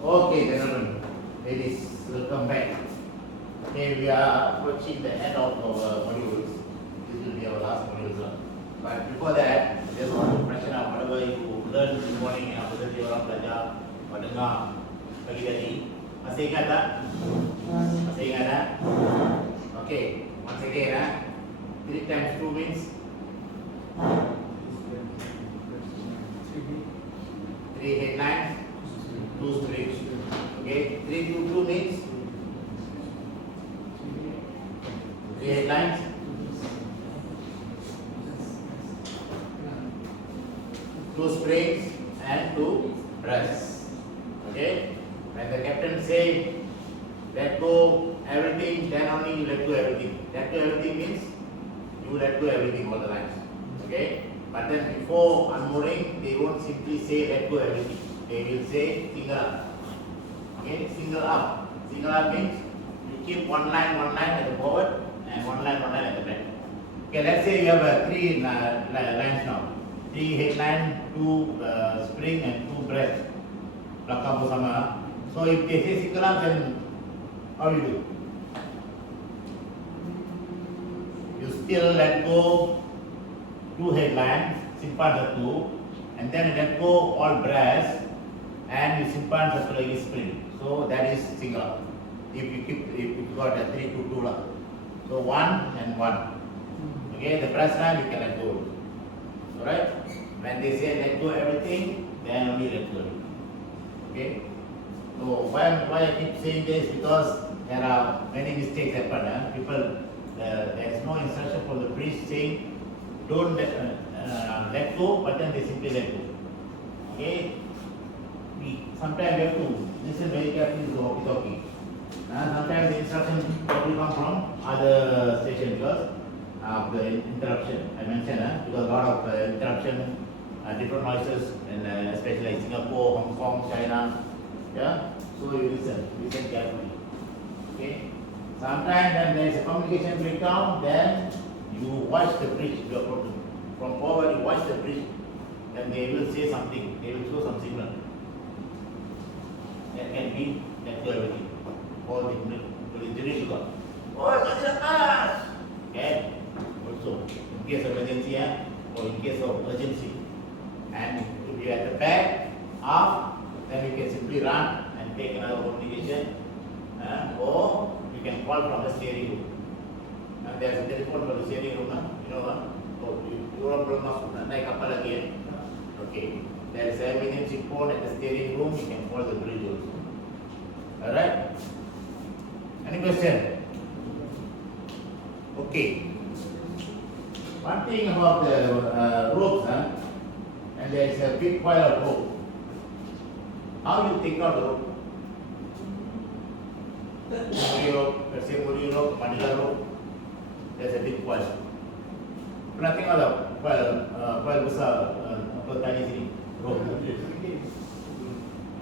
Okay, gentlemen, ladies, welcome back. Okay, we are approaching the end of our modules. This will be our last module. But before that, I just want to freshen up whatever you learned this morning and after that you orang belajar mendengar pagi tadi. Masih ingat tak? Masih ingat tak? Okay, once again, 3 times 2 means 3 headlines, 2 strips. Okay, 3 to 2 means 3 headlines, 2 springs and 2 breaths. Okay, when the captain say let go everything, then only you let go everything. Let go everything means you let go everything all the times. Okay, but then before unmooring, they won't simply say let go everything. They will say single up. Okay, single up. Single up means you keep one line at the forward and one line at the back. Okay, let's say you have 3 lines now. 3 headline, 2 spring and 2 breast. Belakang bersama. So if they say single up, then how you do? You still let go 2 headlines, simpan satu, and then you let go all breast and you simpan satu lagi spring. So that is single up. If you got a 3 to 2 lah. So 1 and 1. Okay, the breast line you can let go. Alright? When they say let go everything, then only let go. Okay? So why I keep saying this? Because there are many mistakes happen. People, there is no instruction from the priest saying don't let go, but then they simply let go. Okay? Sometimes we have to listen very carefully to walkie-talkie. Sometimes the instruction probably come from other station because of the interruption. I mentioned because a lot of interruption, different noises, and especially like Singapore, Hong Kong, China. Yeah, so you listen carefully. Okay. Sometimes when there is a communication breakdown, then you watch the bridge. From forward, you watch the bridge, and they will say something. They will show some signal. That can be let go everything. Or the jenis juga. Oh, tak lepas. Okay. Also, in case of emergency, or in case of urgency, and if you at the back, up, then you can simply run and take another communication, or you can call from the steering room. And there's a telephone from the steering room, you know what? Oh, you orang belum masuk, nak naik kapal lagi. Okay. There is a emergency phone at the steering room. You can call the bridge also. Alright? Any question? Okay. One thing about the ropes, and there is a big coil of rope. How you take out the rope? Muri rope, let's say Muri rope, Manila rope. There's a big coil. Pernah tengok tak coil besar apa tali sini? Rope.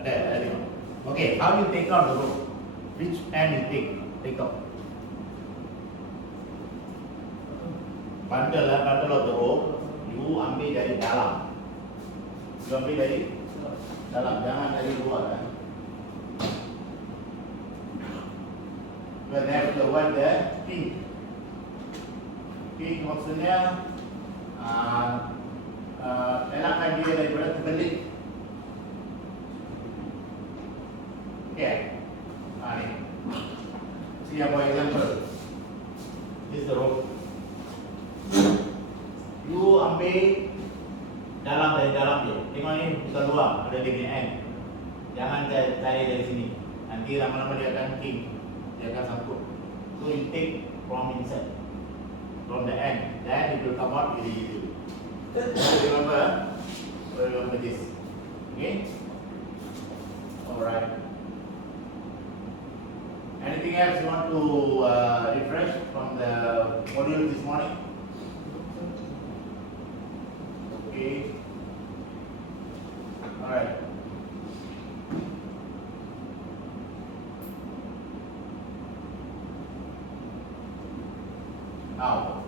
Ada tengok. Okay, how you take out the rope? Which end you take out? Bundle of the rope, you ambil dari dalam. You ambil dari dalam, jangan dari luar. Well, there's the word there, kink. Kink maksudnya elakkan dia daripada terbalik. Okay. Ni. See for example. This is the rope. You ambil dari dalam dia. Tengok ni bukan luar, ada di end. Jangan tarik dari sini. Nanti lama-lama dia akan kink. Dia akan sangkut. So you take from inside, from the end. Then it will come out really easily. Remember this. Okay? Alright. Anything else you want to refresh from the module this morning? Okay. Alright. Now,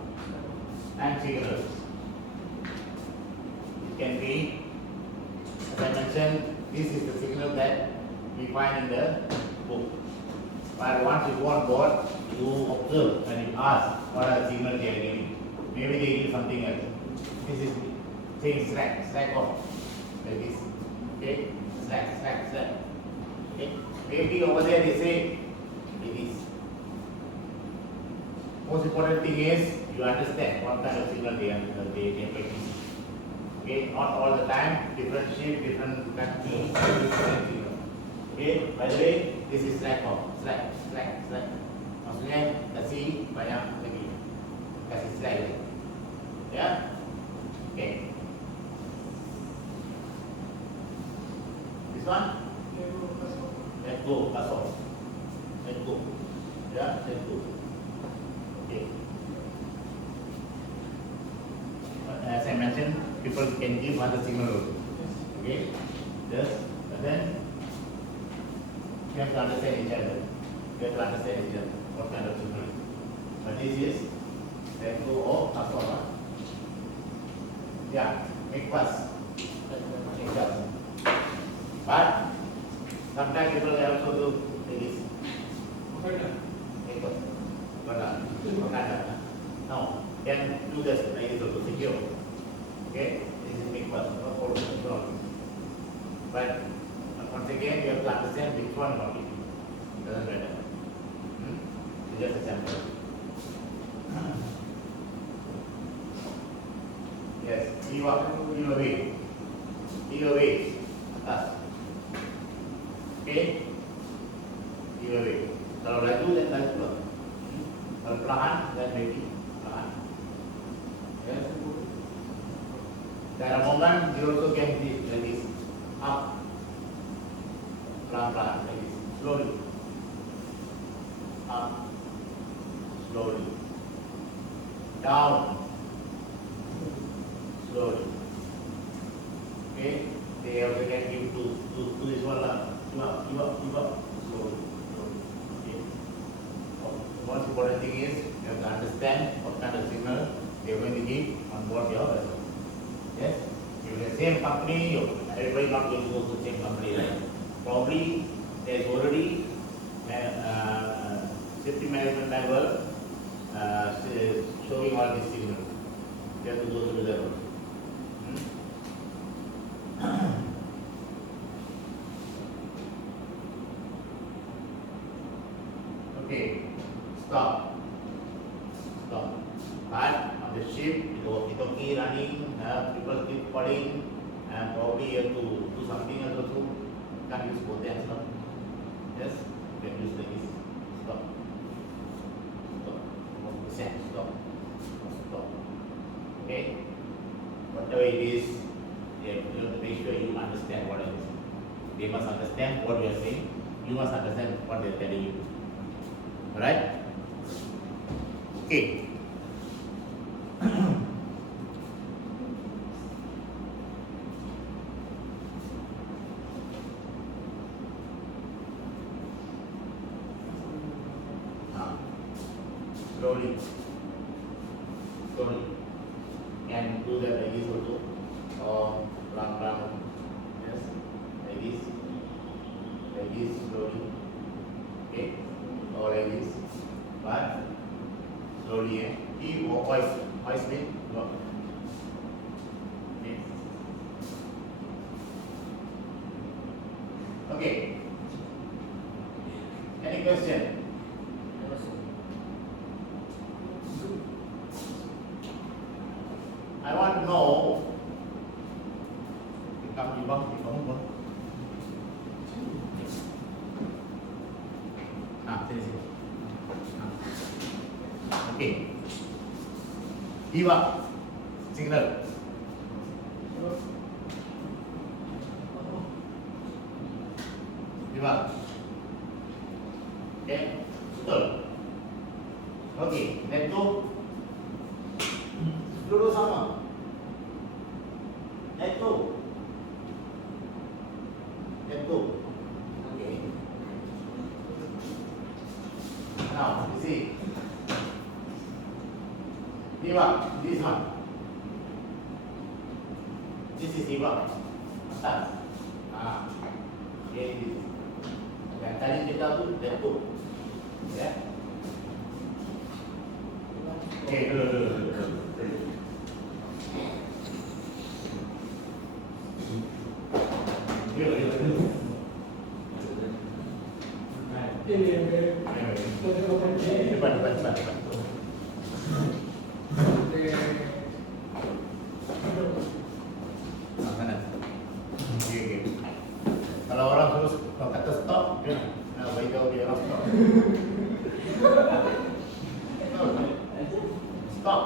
hand signals. It can be, as I mentioned, this is the signal that we find in the book. But once you go on board, you observe and you ask what are the signals they are giving. Maybe they give something else. This is saying slack off. Like this. Okay? Slack. Okay? Maybe over there they say like this. Most important thing is you understand what kind of signal they are making. Okay? Not all the time, different shape, different country, different signal. Okay? By the way, this is slack off. Slack. Maksudnya kasih banyak lagi. Kasih slack lagi. Ya? Okay. This one? Let go, pass off. Let go. Yeah, let go. Okay. As I mentioned, people can give other signal also. Okay? Yes. And then you have to understand each other. You have to understand each other. What kind of signal? But this is let go or pass off. Yeah, make pass. Make pass. But sometimes people also do this. Make pass. No, can do this like this also secure. Okay, this is make pass. No problem. But once again, you have to understand which one only. Doesn't matter. Just a sample. Yes, you away. Atas. Okay? You away. Kalau laju dan laju. Kalau perlahan dan maybe perlahan. Yes. There are moments you also can see like this. Up. Perlahan like this. Slowly. Up. Slowly. Down. Slowly. Okay? They also can give to this one. Give up. Slowly. Okay? The most important thing is you have to understand what kind of signal they are going to give on board your vessel. Yes? If the same company, everybody not going to go to the same company, right? Probably there is already safety management manual showing all these signals. You have to go through that also. Okay, stop. But on the ship, it okay running, people keep falling, and probably you have to do something else also. Can't use both hands now. Yes, you can use like this. Stop. Stop. Okay? Whatever it is, you have to make sure you understand what it is. They must understand what we are saying. You must understand what they are telling you. Alright? Okay. Slowly. And do that like this also. Or round. Yes. Like this slowly. Okay. Or like this. But slowly. Keep voice speed. Go. Okay. Okay. Any question? I want to know. Kamu bang. Sini. Okay. Iwa. Signal. Iwa. Okay. Betul. Okay. Let go. Dulu sama. Let go. Okay. Now, you see. Iwa, this one. This is Iwa. Okay, this. tadi cakap tu, let go. Ya. Okay, dulu. Depan. Kanan. Okay. Kalau orang terus kata stop, dia bagi tahu dia orang stop. Stop.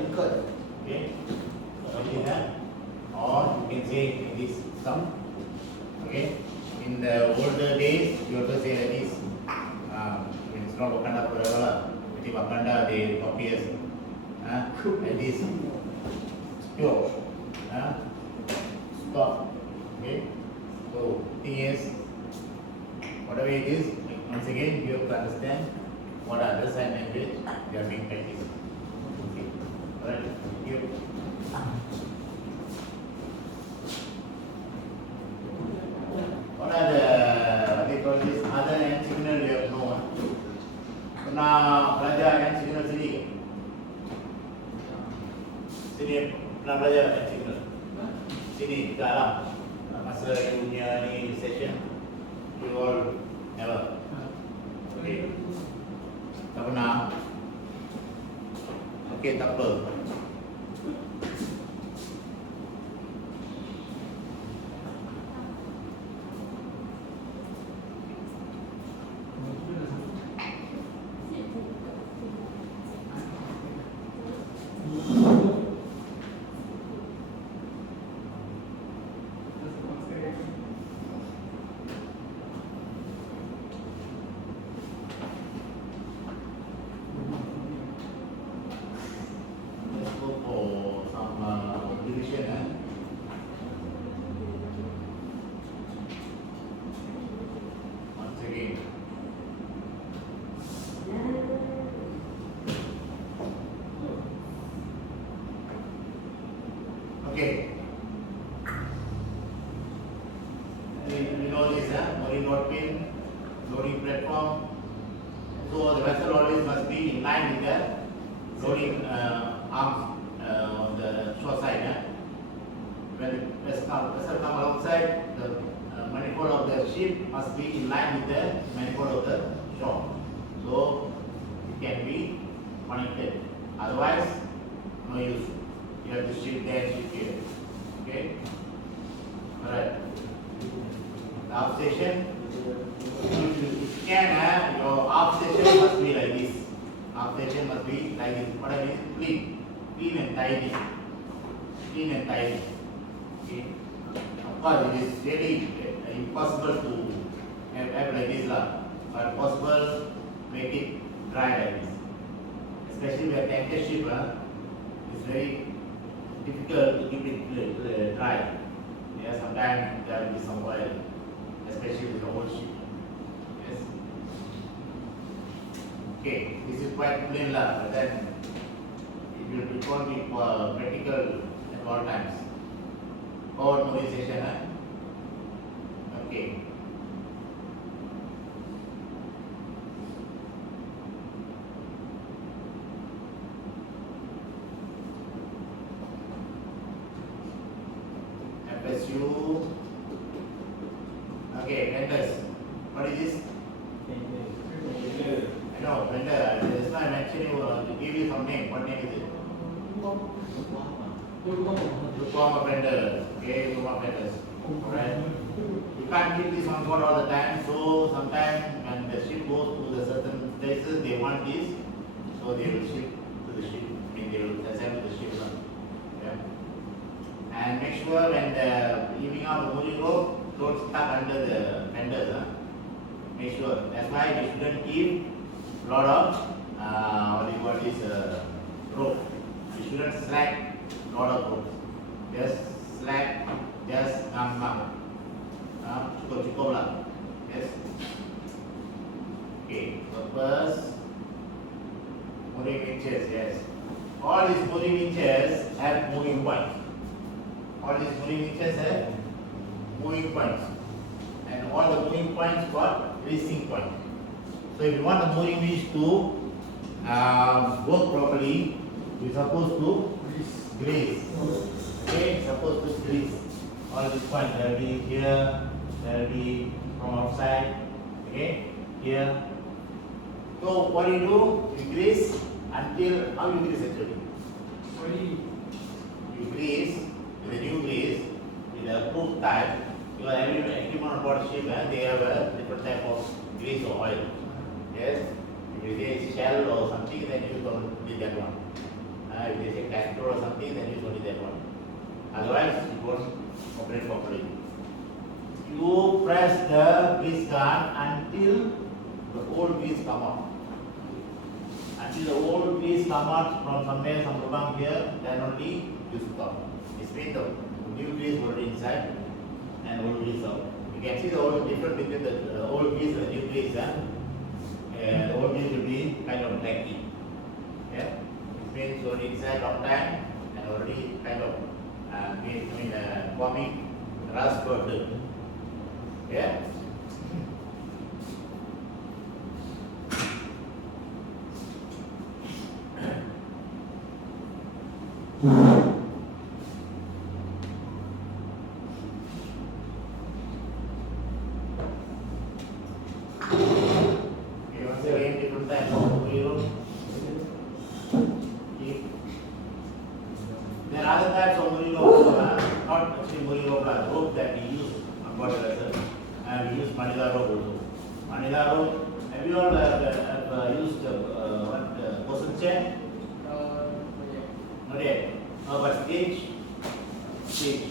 Record. Okay. Or you can say this sum. Okay. In the older days, you also say that this. It's not Wakanda forever. It is Wakanda. They copy us. And this pure. Stop. Okay. So thing is, whatever it is, once again you have to understand what other sign language you are being practiced. Okay. Alright. Thank you. What are the what they call this other hand signal you have known? Pernah belajar hand signal sini ke? Sini pernah belajar hand signal? Sini di dalam masa you punya ni session, you all never. Okay. Tak pernah. Okay, tak apa. Let's go for some division. Once again. Okay. You know this, mooring rod pin, loading platform. So the vessel always must be in line with the loading arms on the shore side. When the vessel come alongside, the manifold of the ship must be in line with the manifold of the shore. So it can be connected. Otherwise, no use. You have to shift there, shift here. Okay? Alright. The aft station. If you can, your aft station must be like this. Aft station must be like this. What I mean is clean. Clean and tidy. Clean and tidy. Okay? Of course, it is really impossible to have like this, but possible make it dry like this. Especially with a tanker ship, it's very difficult to keep it dry. Yeah, sometimes there will be some oil, especially with the old ship. Yes. Okay, this is quite plain, but then it won't be practical at all times. Forward mobilization. Okay. FSU. Okay, vendors. What is this? I know, vendor. Just now I mentioned to give you some name. What name is it? Lupama vendor. Okay, Lupama vendors. Alright. You can't keep this on board all the time. So sometimes when the ship goes to the certain places, they want this. So they will ship to the ship. I mean, they will assemble the ship. Yeah. And make sure when the leaving out the mooring rope, don't stuck under the fenders. Make sure. That's why we shouldn't keep a lot of what do you call this rope. We shouldn't slack a lot of ropes. Just slack, just cukup lah. Yes. Okay, the first moving inches, yes. All these moving inches have moving points. All these moving inches have moving points. And all the moving points got greasing point. So if you want the moving winch to work properly, you're supposed to grease. Okay, supposed to grease. All these points, there will be here, there will be from outside, okay, here. So what do? You grease until, how you grease actually? You grease with a new grease, with a approved type, because every equipment on board ship, they have a different type of grease or oil. Yes? If it is shell or something, then use only that one. If it is a castor or something, then use only that one. Otherwise, it won't operate properly. You press the grease gun until the old grease come out. Until the old grease come out from somewhere, some lubang here, then only you stop. It's been the new grease already inside and old grease out. You can see the old difference between the old grease and the new grease. The old grease will be kind of blacky. Yeah? It means already inside long time and already kind of forming rust or dirt. Yeah? There are other types of marine rope, not actually marine rope that we use on board the vessel. And we use Manila rope also. Manila rope, have you all used bosun chain? Not yet. But stage? Stage.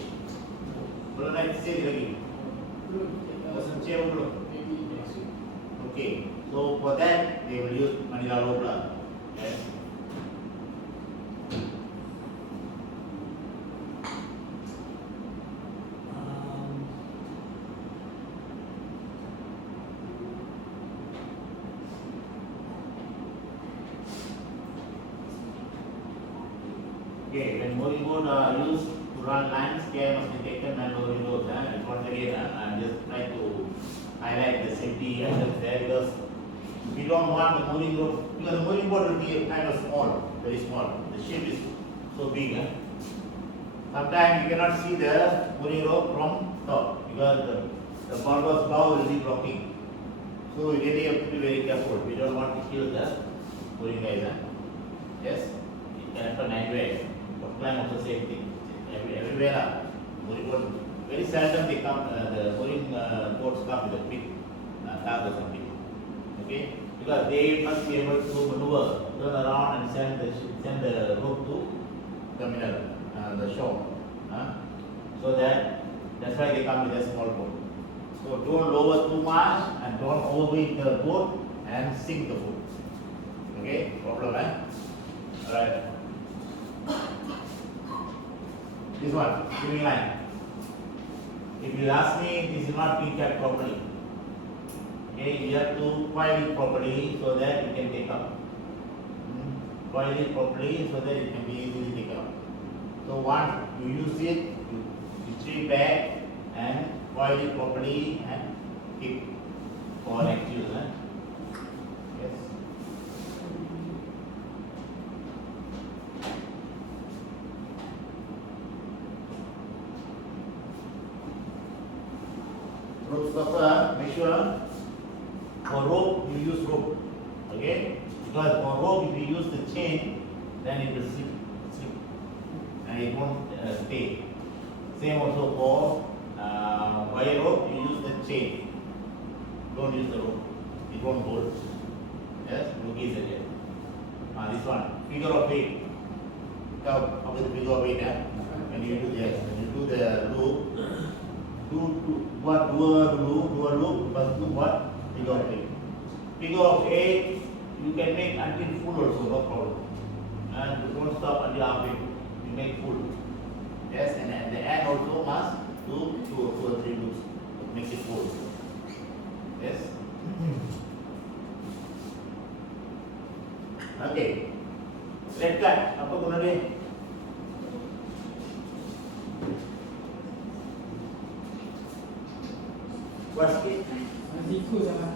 Belum naik stage lagi. Bosun chain belum? Okay. So for that, they will use Manila rope lah. Yes. Okay, when mooring boat are used to run lines, care must be taken and mooring boats. Once again, I'm just trying to highlight the safety aspects there, because we don't want the mooring boat, because the mooring boat will be kind of small, very small. The ship is so big. Sometimes you cannot see the mooring rope from top, because the bulbous bow will be blocking. So we really have to be very careful. We don't want to kill the mooring guys. Yes, it can happen anywhere. Climb also same thing. Everywhere, mooring boat, very seldom they come. The mooring boats come with a big tug or something. Okay, because they must be able to maneuver, turn around and send the rope to terminal, the shore. So that's why they come with a small boat. So don't lower too much and don't overweight the boat and sink the boat. Okay, problem, Alright. This one, swimming line. If you ask me, this is not being kept properly. Okay, you have to coil it properly so that it can take up. Coil it properly so that it can be easily taken up. So once you use it, you retrieve back and coil it properly and keep for next use. Yes. Rope stopper, make sure for rope you use rope. Okay? Because for rope, if you use the chain, then it will slip and it won't stay. Same also for wire rope, you use the chain. Don't use the rope. It won't hold. Yes? Look easy again. This one, figure of eight. How about the figure of eight? When you do this, when you do the loop, do a loop, but do what? Figure of eight. Figure of eight, you can make until full also, no problem. And don't stop until halfway. You make full. Yes, and at the end also must do two or three loops. Make it full. Yes. Okay. Red card, apa guna dia? Buat sikit. Tikus sama.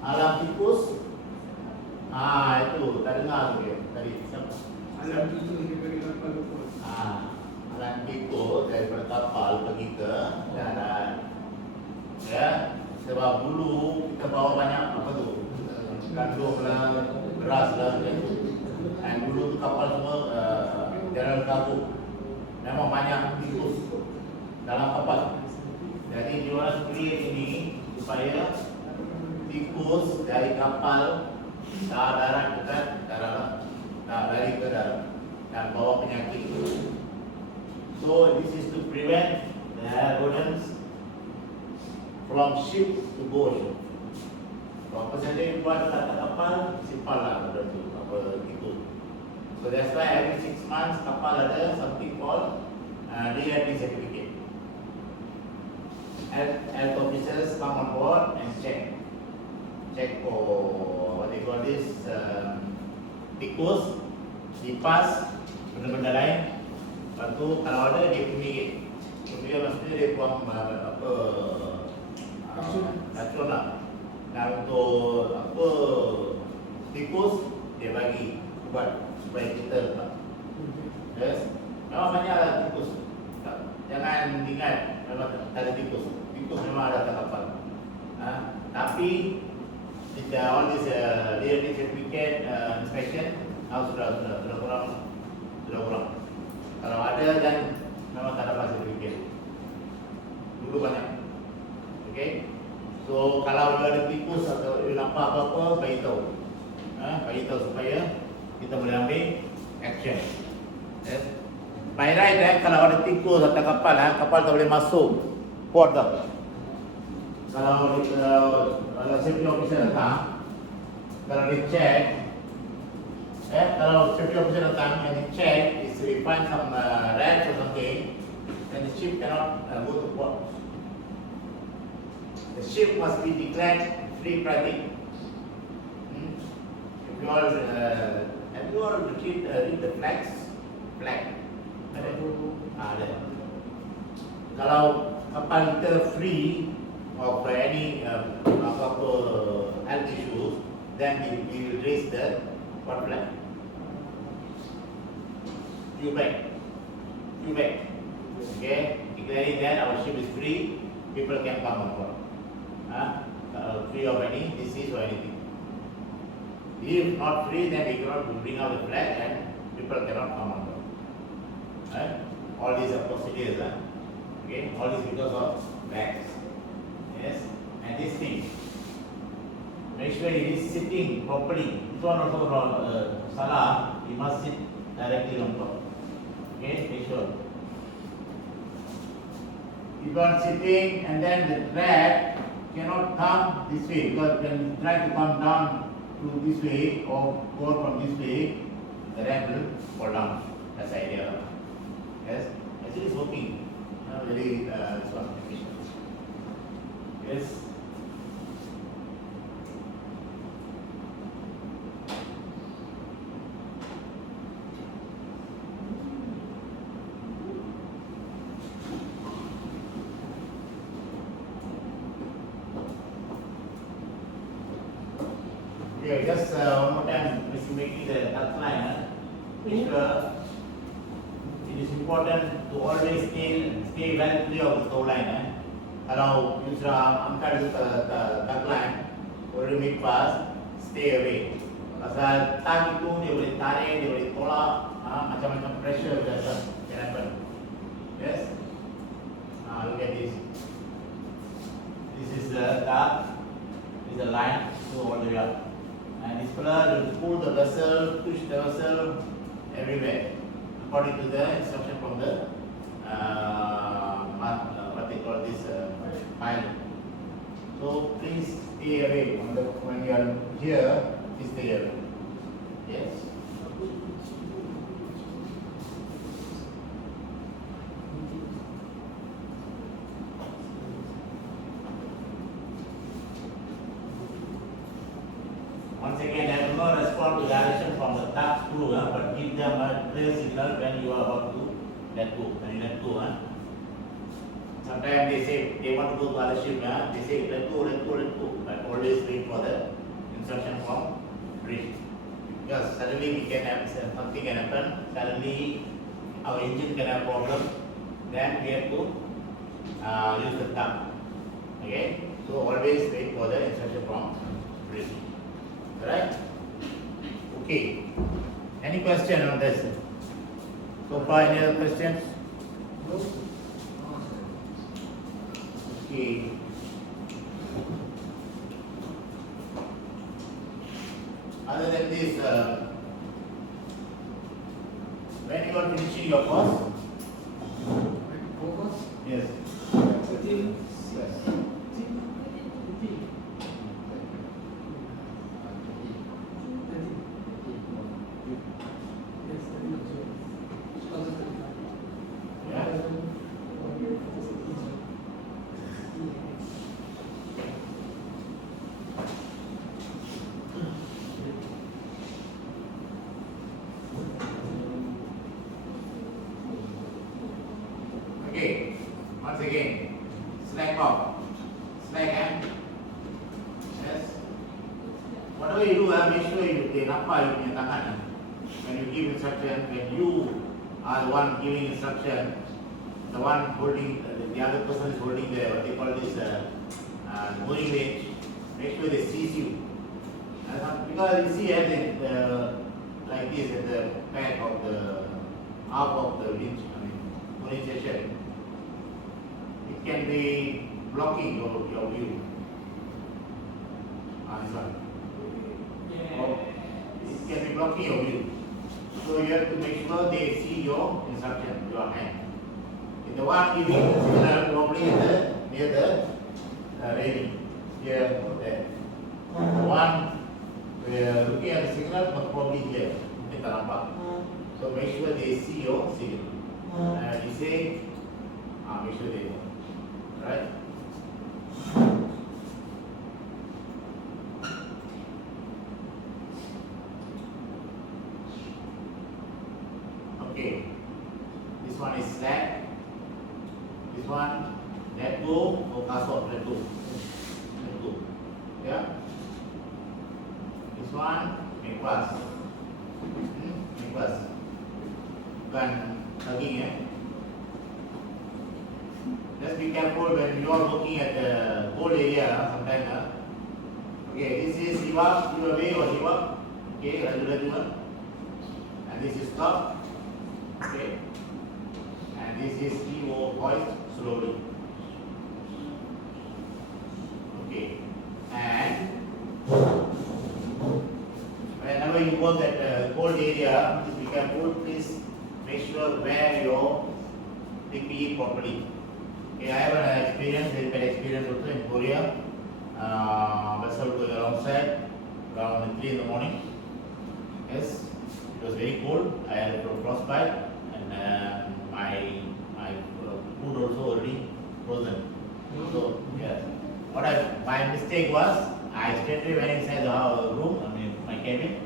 Alam tikus. Itu tak dengar tu dia tadi. Alam tikus daripada kapal lupa. Alam tikus daripada kapal pergi ke darat. Ya, sebab dulu kita bawa banyak apa tu? Gandum lah, beras lah, macam tu. Dan dulu tu kapal semua jalan kargo. Memang banyak tikus dalam kapal. Jadi diorang create ini supaya tikus dari kapal ke darat dekat darat, lari ke darat dan bawa penyakit. So this is to prevent the rodents from ship to boat. Kalau apa saja yang buat dekat kapal, simpanlah benda tu, apa tikus. So that's why every 6 months kapal ada something called DRT certificate. Health officers come on board and check for what they call this tikus, lipas, benda-benda lain. Lepas tu kalau ada dia fumigate. Fumigate maksudnya dia buang apa racun lah. Dan untuk apa tikus dia bagi ubat supaya kita letak. Yes. Memang banyaklah tikus. Jangan ingat memang tak ada tikus. Tikus memang ada kat kapal. Tapi kita all this DRT certificate inspection sudah kurang. Kalau ada dan memang tak dapat sertifikat. Dulu banyak. Okay. So kalau ada tikus atau nampak apa-apa, beritahu. Beritahu supaya kita boleh ambil action. Yes. By right, kalau ada tikus atau kapal, kapal tak boleh masuk port dah. Kalau safety officer datang, kalau dia check, kalau safety officer datang and he check, if we find some rats or something, then the ship cannot go to port. The ship must be declared free floating. If you all have you all read the flags? Flag. Ada. Kalau kapal kita free of any apa health issues, then we will raise the what flag? Quebec. Okay, declaring that our ship is free, people can come on board. Free of any disease or anything. If not free, then we cannot bring out the flag and people cannot come on board. All these are procedures. Okay, all this because of flags. Yes, and this thing. Make sure it is sitting properly. This one also salah. You must sit directly on top. Okay, make sure. If you are sitting and then the rat cannot come this way, because when you try to come down to this way or go from this way, the rat will fall down. That's the idea. Yes, actually it's working. Very this one efficient. Yes. Okay, just one more time, Mr. making the outline. It is important to always stay well clear of the tow line. Kalau you sudah angkat the line, already make fast, stay away. Pasal tang itu dia boleh tarik, dia boleh tolak, macam-macam pressure can happen. Yes. Look at this. This is the tag. This is the line, so all the way up. And this fella will pull the vessel, push the vessel everywhere, according to the instruction from the what they call this pilot. So please stay away when you are here. Please stay away. Yes. Once again, I will not respond the direction from the top screw, but give them a clear signal when you are about to let go. When you let go, sometimes they say they want to go to other ship, they say let go, let go, let go. But always wait for the instruction from bridge. Because suddenly we can have something can happen, suddenly our engine can have problem, then we have to use the thumb. Okay? So always wait for the instruction from bridge. Alright? Okay. Any question on this? So far, any other questions? Okay. Other than this, when you are finishing your course? Focus. Yes. 13. Yes. 13. Yes, 13. Yeah. Okay. Once again, slack off. Slack hand. Yes. Whatever you do, make sure you take up you punya tangan. When you give instruction, when you are the one giving instruction, the one holding, the other person is holding the, what they call this, moving range, make sure they seize you. Because you see at like this at the back of the half of the winch, moving section, it can be blocking your view. Sorry. Or it can be blocking your view. So you have to make sure they see your instruction, your hand. If the one giving the signal probably near the railing, here or there. The one looking at the signal must probably here, in the nampak. So make sure they see your signal. And you say, make sure they know. Right? Okay. This one is slack. This one, let go, focus off, let go. Let go. Yeah? This one, make fast. Make fast. Bukan tugging, Just be careful when you are looking at the whole area sometimes. Okay, this is give up, give away or give up. Okay, regular. And this is stop. Okay. And this is EO hoist slowly. Okay. And whenever you work at the cold area, please be careful. Please make sure wear your PPE properly. Okay, I have an experience, very bad experience also in Korea. Vessel going alongside around 3 in the morning. Yes, it was very cold. I had a frostbite and my food also already frozen. So yeah, my mistake was I straight away went inside the room, my cabin,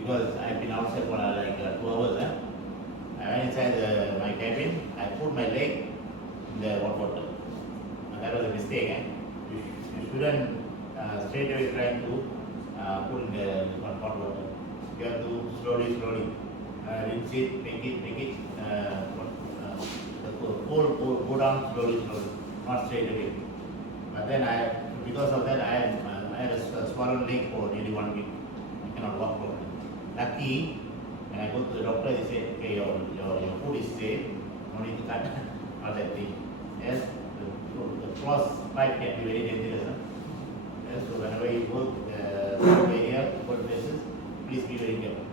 because I've been outside for like 2 hours. I went inside my cabin. I put my leg in the hot water. And that was a mistake. You shouldn't straight away try to put in the hot water. You have to slowly, rinse it, make it, go down slowly, not straight away. But then because of that, I had a swollen leg for nearly 1 week. I cannot walk properly. Lucky, when I go to the doctor, they say, okay, your food is safe, no need to cut all that thing. Yes, the cross pipe can be very dangerous. Yes, so whenever you work over here, cold places, please be very careful.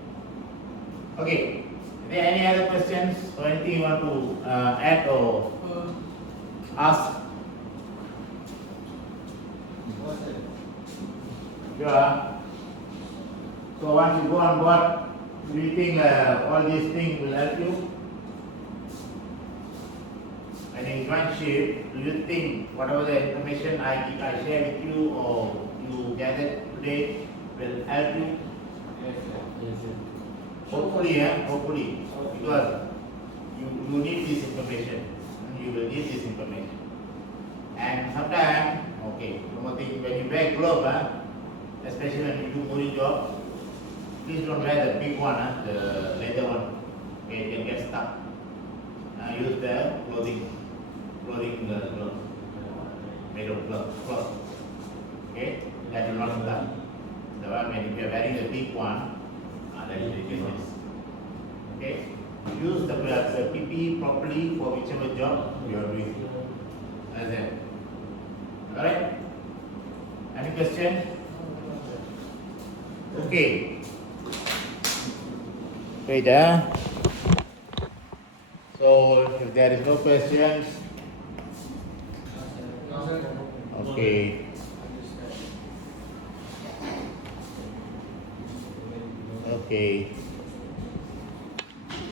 Okay, are there any other questions or anything you want to add or ask? Sure. So once you go on board, do you think all these things will help you? And in joint ship, do you think whatever the information I share with you or you gathered today will help you? Hopefully, because you need this information. You will need this information. And sometimes, okay, one more thing, when you wear glove, especially when you do mooring job, please don't wear the big one, the leather one. Okay, it can get stuck. Use the clothing glove, made of cloth. Okay, that will not stuck. The one when you are wearing the big one, that is dangerous. Okay, use the PPE properly for whichever job you are doing. Understand? Alright? Any question? Okay. Wait, so if there is no questions, okay. Okay.